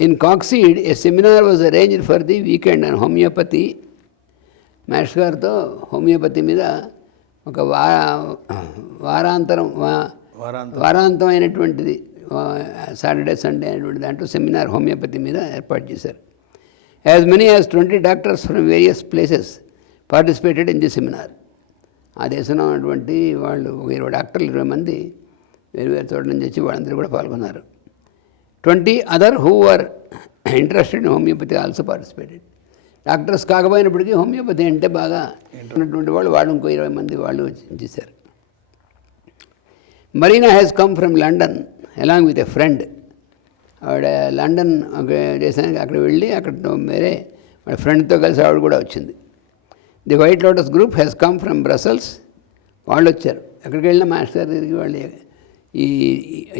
In Coxseed, a seminar was arranged for the weekend on homeopathy. Master గారితో homeopathy మీద ఒక వా వారాంతరం వారాంతం. వారాంతం అయినటువంటిది Saturday Sunday అనేటువంటి దాంట్లో సెమినార్ హోమియోపతి మీద ఏర్పాటు చేశారు. As many as twenty doctors from various places participated in the seminar ఆ దేశంలో ఉన్నటువంటి వాళ్ళు ఒక ఇరవై డాక్టర్లు ఇరవై మంది వేరు వేరు చోట్ల నుంచి వచ్చి వాళ్ళందరూ కూడా పాల్గొన్నారు. Twenty other who are interested in homeopathy also participated doctors కాకపోయినప్పటికీ homeopathy అంటే బాగా ఉన్నటువంటి వాళ్ళు వాళ్ళు ఇంకో ఇరవై మంది వాళ్ళు చేశారు. Marina has come from London along with a friend ఆవిడ లండన్ ఒక దేశానికి అక్కడ వెళ్ళి అక్కడ వేరే వాళ్ళ ఫ్రెండ్తో కలిసి ఆవిడ కూడా వచ్చింది. The white lotus group has come from Brussels వాళ్ళు వచ్చారు. ఎక్కడికి వెళ్ళిన మాస్టర్ దగ్గరికి వాళ్ళు ఈ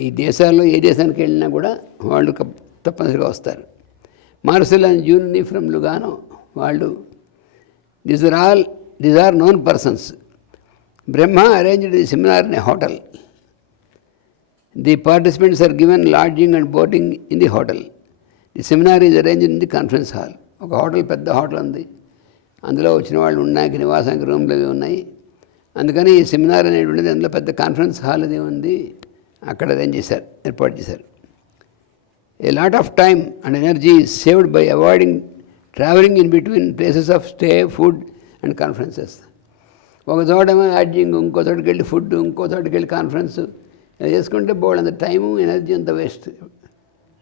ఈ దేశాల్లో ఏ దేశానికి వెళ్ళినా కూడా వాళ్ళు తప్పనిసరిగా వస్తారు. మార్సెల్ అండ్ జూన్ని ఫ్రమ్ లుగానో వాళ్ళు this are all these are known persons Brahma arranged the seminar in a hotel the participants are given lodging and boating in the hotel the seminar is arrange in the conference hall ఒక hotel పెద్ద hotel ఉంది. అందులో వచ్చిన వాళ్ళు ఉండడానికి నివాసానికి రూమ్లు అవి ఉన్నాయి. అందుకని ఈ సెమినార్ అనేటువంటిది అందులో పెద్ద కాన్ఫరెన్స్ హాల్ అది ఉంది. అక్కడ అరేంజ్ చేశారు ఏర్పాటు చేశారు. A lot of time and energy is saved by avoiding travelling in between places of stay food and conferences ఒక చోటేమో లాడ్జింగ్ ఇంకో చోటుకి వెళ్ళి ఫుడ్ ఇంకో చోటుకి వెళ్ళి కాన్ఫరెన్స్. ఇలా చేసుకుంటే బోల్డ్ అంత టైము ఎనర్జీ అంత వేస్ట్.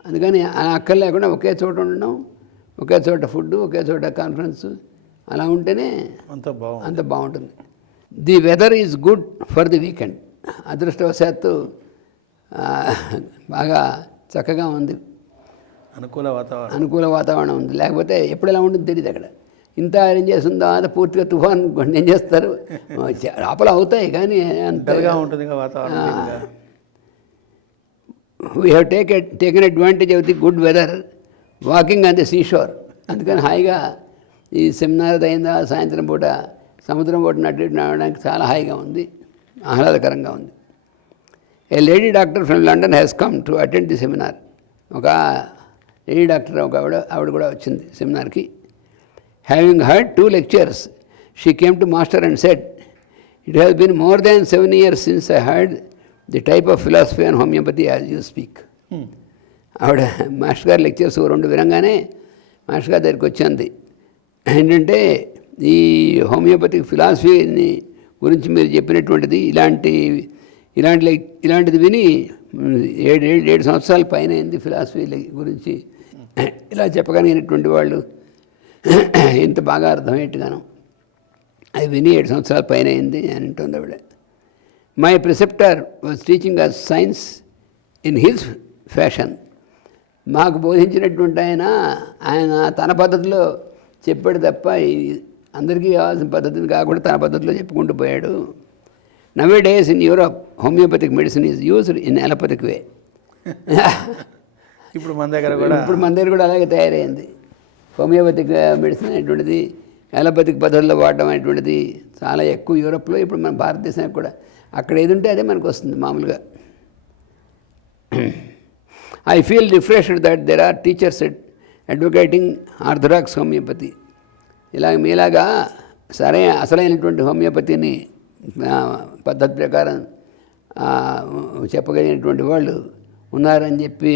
అందుకని ఆ అక్కర్ లేకుండా ఒకే చోట ఉండడం ఒకే చోట ఫుడ్ ఒకే చోట కాన్ఫరెన్స్. అలా ఉంటేనే అంత బాగుంది. అంత బాగుంటుంది. The weather is good for the weekend. అదృష్టవశాత్తు బాగా చక్కగా ఉంది. అనుకూల వాతావరణం. అనుకూల వాతావరణం ఉంది. లేకపోతే ఎప్పుడు ఎలా ఉంటుందో తెలియదు అక్కడ. ఇంత అరేంజ్ చేసిన తర్వాత పూర్తిగా తుఫాన్ ఏం చేస్తారు. లోపల అవుతాయి కానీ అంత పెద్దగా ఉంటుంది. We have take taken advantage of the good weather walking on the seashore అందుకని హాయిగా ఈ సెమినార్ అయిందా సాయంత్రం పూట సముద్రం పూట నటు నడవడానికి చాలా హాయిగా ఉంది ఆహ్లాదకరంగా ఉంది. A lady doctor from London has come to attend the seminar ఒక లేడీ డాక్టర్ ఒక ఆవిడ ఆవిడ కూడా వచ్చింది సెమినార్కి. Having heard two lectures she came to master and set it has been more than seven years since I heard the type of philosophy and homeopathy as you speak. ఆవిడ master గారి lectures రెండు వినంగానే master గారి దగ్గరికి వచ్చింది. ఏంటంటే ఈ homoeopathic ఫిలాసఫీని గురించి మీరు చెప్పినటువంటిది ఇలాంటి ఇలాంటి లెక్- ఇలాంటిది విని ఏడు ఏడు ఏడు సంవత్సరాల పైన అయింది ఫిలాసఫీ గురించి? ఇలా చెప్పగలిగినటువంటి వాళ్ళు ఇంత బాగా అర్థమయ్యేట్టుగాను. అది విని ఏడు సంవత్సరాల పైన అయింది అని అంటుంది ఆవిడ. My preceptor was teaching us science in his fashion మాకు బోధించినటువంటి ఆయన ఆయన తన పద్ధతిలో చెప్పాడు తప్ప అందరికీ కావాల్సిన పద్ధతిని కాకుండా తన పద్ధతిలో చెప్పుకుంటూ పోయాడు. Nowadays in Europe homeopathic medicine is used in allopathic way ఇప్పుడు మన దగ్గర కూడా ఇప్పుడు మన దగ్గర కూడా అలాగే తయారైంది. హోమియోపతిక్ మెడిసిన్ అనేటువంటిది అలోపతిక్ పద్ధతుల్లో వాడడం అనేటువంటిది చాలా ఎక్కువ యూరోప్లో ఇప్పుడు మన భారతదేశానికి కూడా. అక్కడ ఏది ఉంటే అదే మనకు వస్తుంది మామూలుగా. I feel refreshed that there are teachers advocating orthodox homeopathy ఇలా మీలాగా సరే అసలైనటువంటి హోమియోపతిని పద్ధతి ప్రకారం చెప్పగలిగినటువంటి వాళ్ళు ఉన్నారని చెప్పి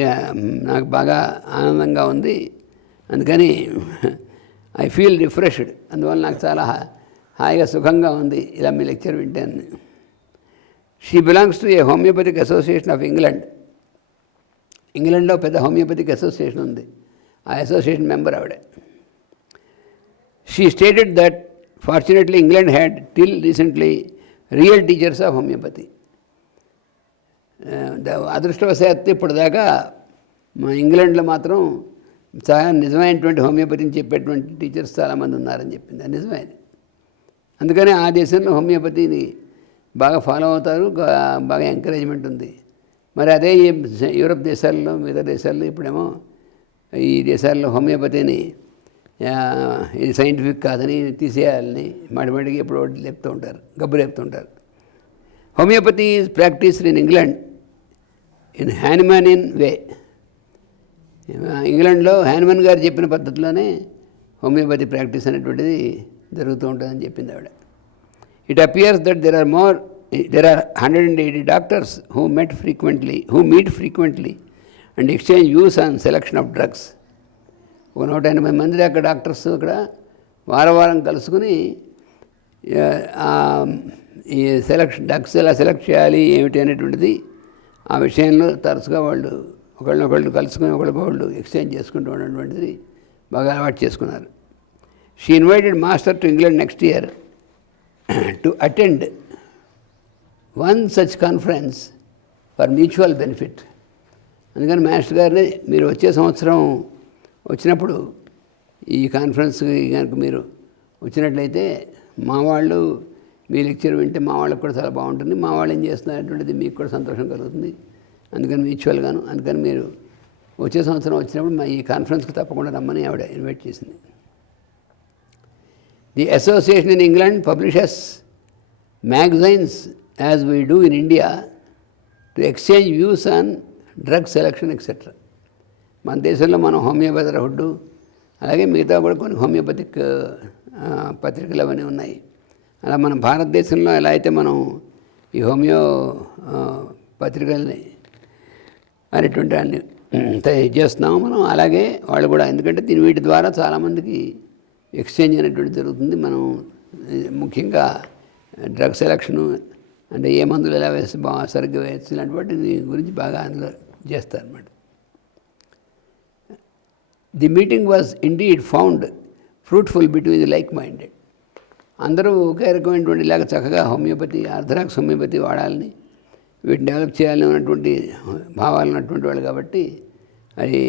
నాకు బాగా ఆనందంగా ఉంది. అందుకని ఐ ఫీల్ రిఫ్రెష్డ్ అందువల్ల నాకు చాలా హాయిగా సుఖంగా ఉంది. ఇలా మీ లెక్చర్ వింటాను she belongs to a homeopathic association of England ఇంగ్లాండ్లో పెద్ద హోమియోపతిక్ అసోసియేషన్ ఉంది. ఆ అసోసియేషన్ మెంబర్ ఆవిడ. She stated that fortunately England had till recently real teachers of homeopathy the- అదృష్టవశాత్తు ఇప్పటిదాకా దాకా ఇంగ్లాండ్లో మాత్రం చాలా నిజమైనటువంటి హోమియోపతిని చెప్పేటువంటి టీచర్స్ చాలామంది ఉన్నారని చెప్పింది. అది నిజమే అందుకనే అందుకని ఆ దేశంలో హోమియోపతిని బాగా ఫాలో అవుతారు బాగా ఎంకరేజ్మెంట్ ఉంది. మరి అదే ఈ యూరప్ దేశాల్లో మిగతా దేశాల్లో ఇప్పుడేమో ఈ దేశాల్లో హోమియోపతిని ఇది సైంటిఫిక్ కాదని తీసేయాలని మాటిమాటికి ఎప్పుడు లేపుతూ ఉంటారు గబ్బు లేపుతూ ఉంటారు homeopathy is practised in England in Hahnemannian way. ఇంగ్లాండ్లో హ్యాన్మన్ గారు చెప్పిన పద్ధతిలోనే హోమియోపతి ప్రాక్టీస్ అనేటువంటిది జరుగుతూ ఉంటుందని చెప్పింది ఆవిడ. It appears that there are more there are hundred and eighty doctors who met frequently who meet frequently and exchange views on selection of drugs ఒక నూట ఎనభై మంది దాకా డాక్టర్స్ అక్కడ వారం వారం కలుసుకుని ఈ సెలక్షన్ డ్రగ్స్ ఎలా సెలెక్ట్ చేయాలి ఏమిటి అనేటువంటిది ఆ విషయంలో తరచుగా వాళ్ళు ఒకళ్ళనొకళ్ళు కలుసుకుని ఒకళ్ళకొకళ్ళు ఎక్స్చేంజ్ చేసుకుంటూ ఉన్నటువంటిది బాగా అలవాటు చేసుకున్నారు. She invited master to England next year to attend one such conference for mutual benefit అందుకని మాస్టర్ గారిని మీరు వచ్చే సంవత్సరం వచ్చినప్పుడు ఈ కాన్ఫరెన్స్ కనుక మీరు వచ్చినట్లయితే మా వాళ్ళు మీ లెక్చర్ వింటే మా వాళ్ళకి కూడా చాలా బాగుంటుంది. మా వాళ్ళు ఏం చేస్తున్నటువంటిది మీకు కూడా సంతోషం కలుగుతుంది. అందుకని మ్యూచువల్గాను అందుకని మీరు వచ్చే సంవత్సరం వచ్చినప్పుడు మా ఈ కాన్ఫరెన్స్కి తప్పకుండా రమ్మని ఆవిడ ఇన్వైట్ చేసింది. The association in England publishes magazines as we do in India to exchange views on drug selection etcetera మన దేశంలో మనం హోమియోపతి రహుడ్డు అలాగే మిగతా కూడా కొన్ని హోమియోపతిక్ పత్రికలు అవన్నీ ఉన్నాయి. అలా మన భారతదేశంలో ఎలా అయితే మనం ఈ హోమియో పత్రికల్ని అనేటువంటి దాన్ని. తయారు చేస్తున్నాము మనం. అలాగే వాళ్ళు కూడా ఎందుకంటే దీని వీటి ద్వారా చాలామందికి ఎక్స్చేంజ్ అనేటువంటి జరుగుతుంది. మనం ముఖ్యంగా డ్రగ్ సెలక్షను అంటే ఏ మందులు ఎలా వేస్తే బాగా సరిగ్గా వేయచ్చు ఇలాంటి వాటి గురించి బాగా అందులో చేస్తారన్నమాట. The meeting was indeed found fruitful between the like minded అందరూ ఒకే రకమైనటువంటి ఇలాగ చక్కగా హోమియోపతి ఆర్థడాక్స్ హోమియోపతి వాడాలని వీటిని డెవలప్ చేయాలని ఉన్నటువంటి భావాలు ఉన్నటువంటి వాళ్ళు కాబట్టి అది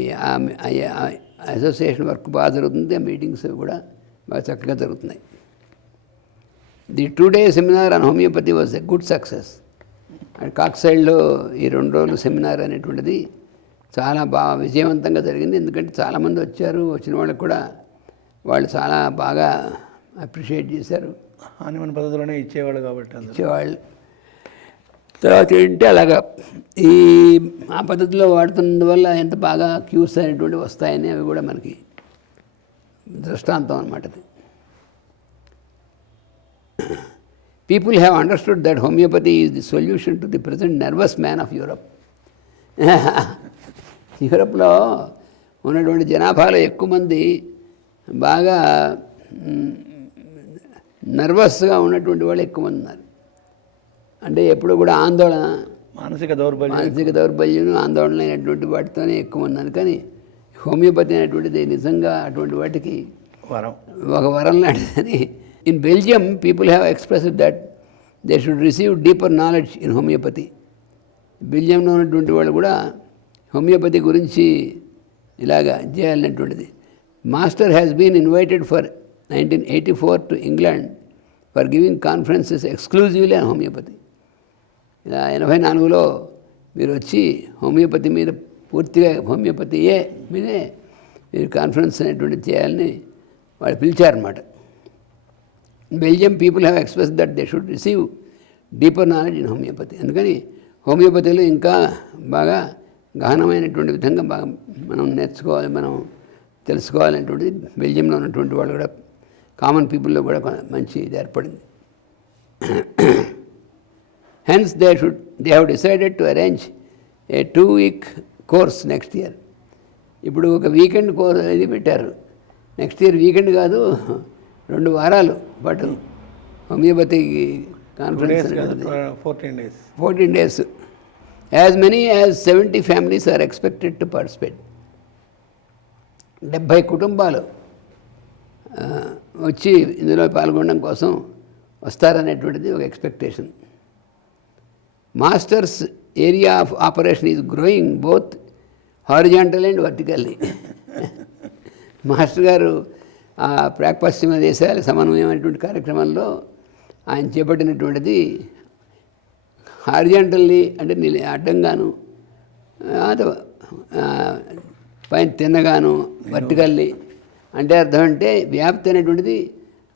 అసోసియేషన్ వర్క్ బాగా జరుగుతుంది ఆ మీటింగ్స్ కూడా బాగా చక్కగా జరుగుతున్నాయి. The two day seminar on homeopathy was a good success. And కాక్సైడ్లో ఈ రెండు రోజులు సెమినార్ అనేటువంటిది చాలా బాగా విజయవంతంగా జరిగింది. ఎందుకంటే చాలామంది వచ్చారు వచ్చిన వాళ్ళకి కూడా వాళ్ళు చాలా బాగా అప్రిషియేట్ చేశారు. హానిమన్ పద్ధతిలోనే ఇచ్చేవాళ్ళు కాబట్టి ఇచ్చేవాళ్ళు. తర్వాత ఏంటంటే అలాగా ఈ ఆ పద్ధతిలో వాడుతున్నందువల్ల ఎంత బాగా క్యూస్ అనేటువంటి వస్తాయని అవి కూడా మనకి దృష్టాంతం అనమాట అది. People have understood that homeopathy is the solution to the present nervous man of Europe యూరప్లో ఉన్నటువంటి జనాభాలో ఎక్కువ మంది బాగా నర్వస్గా ఉన్నటువంటి వాళ్ళు ఎక్కువ మంది ఉన్నారు. అంటే ఎప్పుడు కూడా ఆందోళన మానసిక దౌర్బల్యం మానసిక దౌర్బల్యం ఆందోళన అయినటువంటి వాటితోనే ఎక్కువ మంది ఉన్నారు కానీ హోమియోపతి అనేటువంటిది నిజంగా అటువంటి వాటికి వరం. ఒక వరం లాంటిదని. In Belgium people have express that they should receive deeper knowledge in homeopathy బెల్జియంలో ఉన్నటువంటి వాళ్ళు కూడా హోమియోపతి గురించి ఇలాగా చేయాలన్నటువంటిది. Master has been invited for nineteen eighty four to England for giving conferences exclusively on homeopathy ఎనభై నాలుగులో మీరు వచ్చి హోమియోపతి మీద పూర్తిగా హోమియోపతియే మీదే మీరు కాన్ఫరెన్స్ అనేటువంటిది చేయాలని వాళ్ళు పిలిచారన్నమాట. Belgium people have express that they should receive deeper knowledge in homeopathy. అందుకని హోమియోపతిలో ఇంకా బాగా గహనమైనటువంటి విధంగా బాగా మనం నేర్చుకోవాలి మనం తెలుసుకోవాలనేటువంటిది బెల్జియంలో ఉన్నటువంటి వాళ్ళు కూడా కామన్ పీపుల్లో కూడా మంచి ఇది ఏర్పడింది. Hence they should they have decided to arrange a two week course next year ఇప్పుడు ఒక వీకెండ్ కోర్స్ ఇది పెట్టారు. నెక్స్ట్ ఇయర్ వీకెండ్ కాదు రెండు వారాలు పాటు homeopathy conference. Fourteen days fourteen days as many as seventy families are expected to participate డెబ్భై కుటుంబాలు వచ్చి ఇందులో పాల్గొనడం కోసం వస్తారనేటువంటిది ఒక expectation master's area of operation is growing both horizontal and vertically master గారు ఆ ప్రాక్ పశ్చిమ దేశాల సమన్వయం అనేటువంటి కార్యక్రమంలో ఆయన చేపట్టినటువంటిది హారిజాంటల్లీ అంటే నిల అడ్డంగాను పైన తిన్నగాను వర్టికల్లీ అంటే అర్థం అంటే వ్యాప్తి అనేటువంటిది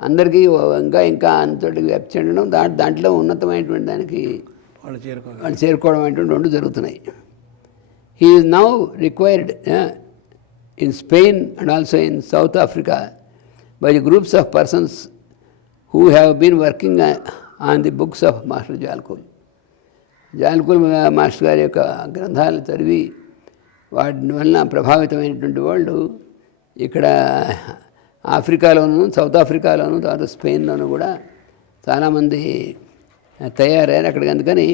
అందరికీ ఇంకా ఇంకా అంతటి వ్యాప్తి చెందడం దా దాంట్లో ఉన్నతమైనటువంటి దానికి వాళ్ళు చేరుకో వాళ్ళు చేరుకోవడం అనేటువంటి రెండు జరుగుతున్నాయి. He is now required in Spain and also in South Africa by the groups of persons who have been working on the books of master జాల్కుల్ జాల్కుల్ మాస్టర్ గారి యొక్క గ్రంథాలు చదివి వాటి వలన ప్రభావితమైనటువంటి వాళ్ళు ఇక్కడ ఆఫ్రికాలోను సౌత్ ఆఫ్రికాలోను తర్వాత స్పెయిన్లోను కూడా చాలామంది తయారయ్యారు అక్కడికి. అందుకని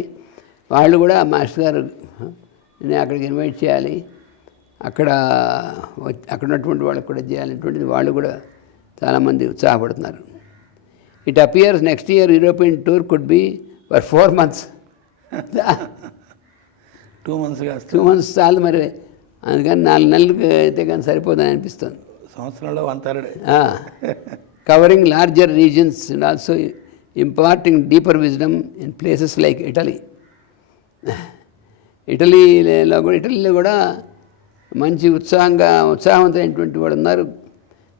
వాళ్ళు కూడా మాస్టర్ గారు నేను అక్కడికి ఇన్వైట్ చేయాలి. అక్కడ అక్కడ ఉన్నటువంటి వాళ్ళకి కూడా చేయాలనేటువంటిది వాళ్ళు కూడా చాలామంది ఉత్సాహపడుతున్నారు. It appears next year European tour could be for four months. Two months కాస్త. టూ మంత్స్ చాలు మరి. అందుకని నాలుగు నెలలకు అయితే కానీ సరిపోదని అనిపిస్తుంది. సంవత్సరంలో one third covering larger regions and also imparting deeper wisdom in places like Italy ఇటలీలో కూడా ఇటలీలో కూడా మంచి ఉత్సాహంగా ఉత్సాహవంతమైనటువంటి వాళ్ళు ఉన్నారు.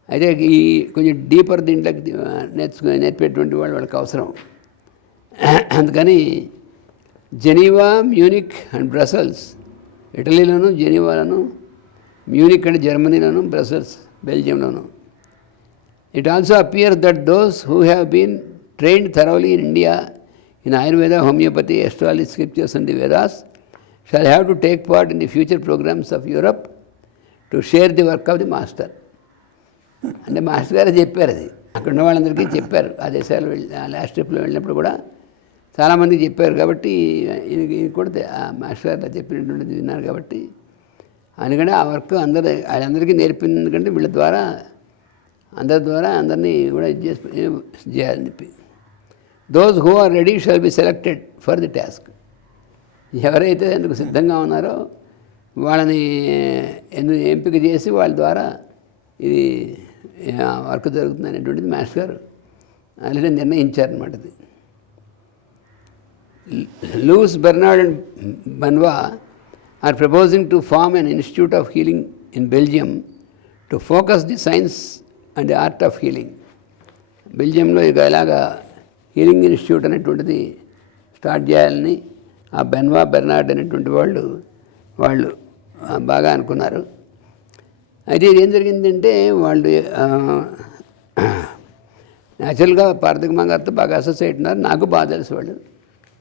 అయితే ఈ కొంచెం డీపర్ దీంట్లోకి నేర్చుకునే నేర్పేటువంటి వాళ్ళు వాళ్ళకి అవసరం. అందుకని జెనీవా మ్యూనిక్ అండ్ బ్రసల్స్ ఇటలీలోను జెనీవాలోను మ్యూనిక్ అండ్ జర్మనీలోను Brussels బెల్జియంలోను. It also appear that those who have been trained thoroughly in India in Ayurveda, homeopathy, astrology, scriptures, and the Vedas shall have to take part in the future programs of Europe to share the work of the master. అంటే master గారే చెప్పారు అది. అక్కడ ఉన్న వాళ్ళందరికీ చెప్పారు. ఆ దేశాలు వెళ్ళి ఆ లాస్ట్ ట్రిప్లో వెళ్ళినప్పుడు కూడా చాలామందికి చెప్పారు కాబట్టి ఇది కూడా ఆ మాస్టర్ గారు చెప్పినటువంటిది విన్నారు కాబట్టి అందుకని ఆ వర్క్ అందరి వాళ్ళందరికీ నేర్పింది ఎందుకంటే వీళ్ళ ద్వారా అందరి ద్వారా అందరినీ కూడా ఇది చేసి చేయాలని చెప్పి. Those who are ready shall be selected for the task ఎవరైతే ఎందుకు సిద్ధంగా ఉన్నారో వాళ్ళని ఎందుకు ఎంపిక చేసి వాళ్ళ ద్వారా ఇది వర్క్ జరుగుతుంది అనేటువంటిది మాస్టర్ అలా అలాగే నిర్ణయించారనమాట ఇది Luce Bernard and Benoit are proposing to form an institute of healing in Belgium to focus the science and the art of healing. బెల్జియంలో ఇక ఇలాగా హీలింగ్ ఇన్స్టిట్యూట్ అనేటువంటిది స్టార్ట్ చేయాలని ఆ బెన్వా బెర్నార్డ్ అనేటువంటి వాళ్ళు వాళ్ళు బాగా అనుకున్నారు. అయితే ఇది ఏం జరిగిందంటే వాళ్ళు న్యాచురల్గా పార్థిక గారితో బాగా అసోసియేట్ ఉన్నారు నాకు బాగా తెలుసు వాళ్ళు.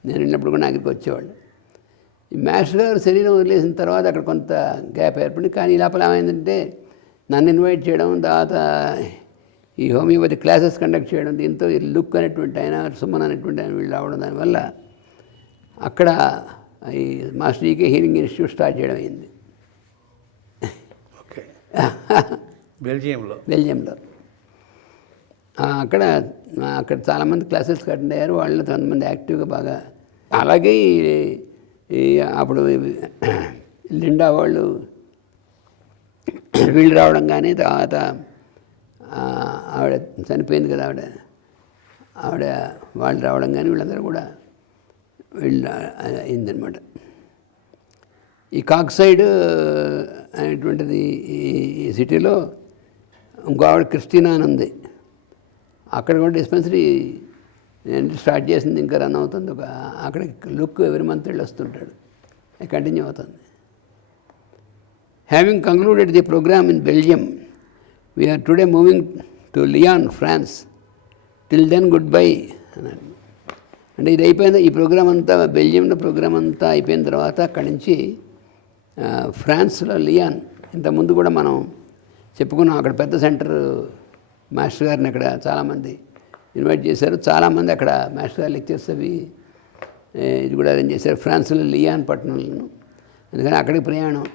నేను వెళ్ళినప్పుడు కూడా నా దగ్గరికి వచ్చేవాళ్ళు. ఈ మాస్టర్ గారు శరీరం వదిలేసిన తర్వాత అక్కడ కొంత గ్యాప్ ఏర్పడింది. కానీ ఈ లోపల ఏమైందంటే నన్ను ఇన్వైట్ చేయడం తర్వాత ఈ హోమియోపతి క్లాసెస్ కండక్ట్ చేయడం దీంతో లుక్ అనేటువంటి ఆయన సుమన్ అనేటువంటి ఆయన వీళ్ళు రావడం దానివల్ల అక్కడ ఈ మాస్టర్ ఈకే హీలింగ్ ఇన్స్టిట్యూట్ స్టార్ట్ చేయడం అయింది. ఓకే. బెల్జియంలో. బెల్జియంలో. అక్కడ అక్కడ చాలామంది క్లాసెస్ అటెండ్ అయ్యారు వాళ్ళు కొంతమంది యాక్టివ్గా బాగా అలాగే ఈ- అప్పుడు లిండా వాళ్ళు వీళ్ళు రావడం కానీ తర్వాత ఆవిడ చనిపోయింది కదా ఆవిడ. ఆవిడ వాళ్ళు రావడం కానీ వీళ్ళందరూ కూడా వీళ్ళు అయిందనమాట ఈ కాక్సైడ్ అనేటువంటిది ఈ సిటీలో ఇంకో ఆవిడ క్రిస్టినా అని ఉంది. అక్కడ కూడా డిస్పెన్సరీ నేను స్టార్ట్ చేసింది ఇంకా రన్ అవుతుంది. ఒక అక్కడ లుక్ ఎవరి మంత్ వెళ్ళి వస్తుంటాడు. కంటిన్యూ అవుతుంది. Having concluded the programme in Belgium we are today moving to Lyon France till then goodbye అన్నాడు అంటే ఇది అయిపోయింది. ఈ ప్రోగ్రామ్ అంతా బెల్జియంలో ప్రోగ్రామ్ అంతా అయిపోయిన తర్వాత అక్కడి నుంచి ఫ్రాన్స్లో లియాన్ ఇంతకుముందు కూడా మనం చెప్పుకున్నాం. అక్కడ పెద్ద సెంటర్ మాస్టర్ గారిని అక్కడ చాలామంది ఇన్వైట్ చేశారు. చాలామంది అక్కడ మాస్టర్ గారు లెక్చర్స్ అవి ఇది కూడా అరేంజ్ చేశారు. ఫ్రాన్స్లో లియాన్ పట్టణంలో అందుకని అక్కడికి ప్రయాణం.